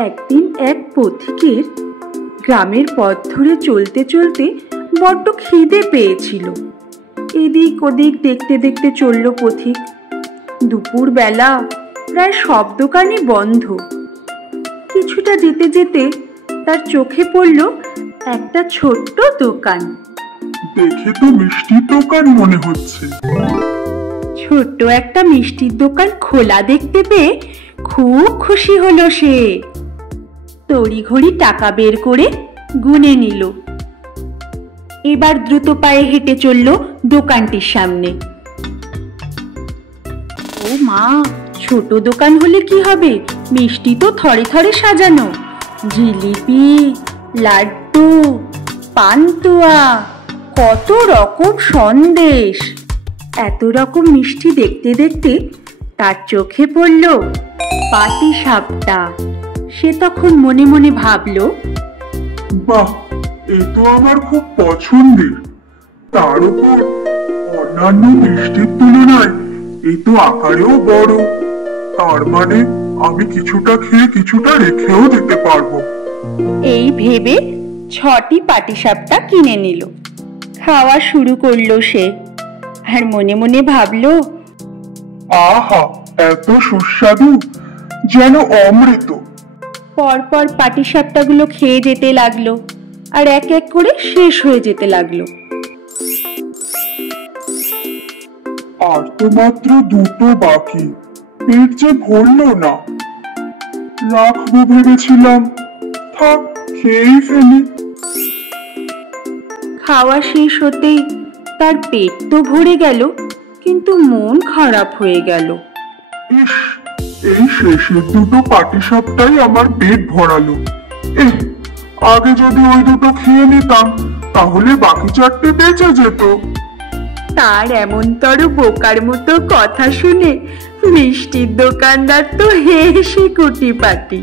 একদিন এক পথিকের গ্রামের পথ ধরে চলতে চলতে বড্ড খিদে পেয়েছিল। এদিক ওদিক দেখতে দেখতে চলল পথিক। দুপুর বেলা, প্রায় সব দোকানই বন্ধ। কিছুটা যেতে যেতে তার চোখে পড়ল একটা ছোট্ট দোকান। দেখে তো মিষ্টির দোকান মনে হচ্ছে। ছোট্ট একটা মিষ্টির দোকান খোলা দেখতে পেয়ে খুব খুশি হলো সে। তড়িঘড়ি টাকা বের করে গুনে নিল। এবার দ্রুত পায়ে হেঁটে চলল দোকানটির সামনে। ও মা, ছোট দোকান হলে কি হবে, মিষ্টি তো থরে থরে সাজানো। জিলিপি, লাড্ডু, পান্তুয়া, কত রকম সন্দেশ। এত রকম মিষ্টি দেখতে দেখতে তার চোখে পড়ল পাটিসাপটা। সে তখন মনে মনে ভাবল, বাহ, এ তো আমার খুব পছন্দের। তার উপর অন্যান্য মিষ্টির তুলনায় এ তো আকারেও বড়। তার মানে আমি কিছুটা খেয়ে কিছুটা রেখেও দিতে পারবো। এই ভেবে 6টি পাটিসাপটা কিনে নিল। খাওয়া শুরু করলো সে, আর মনে মনে ভাবলো, আহা, এত সুস্বাদু, যেন অমৃত। পরপর পাটিসাপটাগুলো খেয়ে যেতে লাগলো, আর এক এক করে শেষ হয়ে যেতে লাগলো। আর তো মাত্র 2টো বাকি, পেট যে ভরলো না। রাখবো ভেবেছিলাম, থাক, খেয়েই ফেলি। খাওয়া শেষ হতেই তার পেট তো ভরে গেল, কিন্তু মন খারাপ হয়ে গেল। ইস, এই শেষের 2টো পাটিসাপটাই আমার পেট ভরালো। আগে যদি ওই 2টো খেয়ে নিতাম, তাহলে বাকি 4টে বেঁচে যেত। তার এমনতর বোকার মতো কথা শুনে মিষ্টির দোকানদার তো হেসে কুটি পাটি।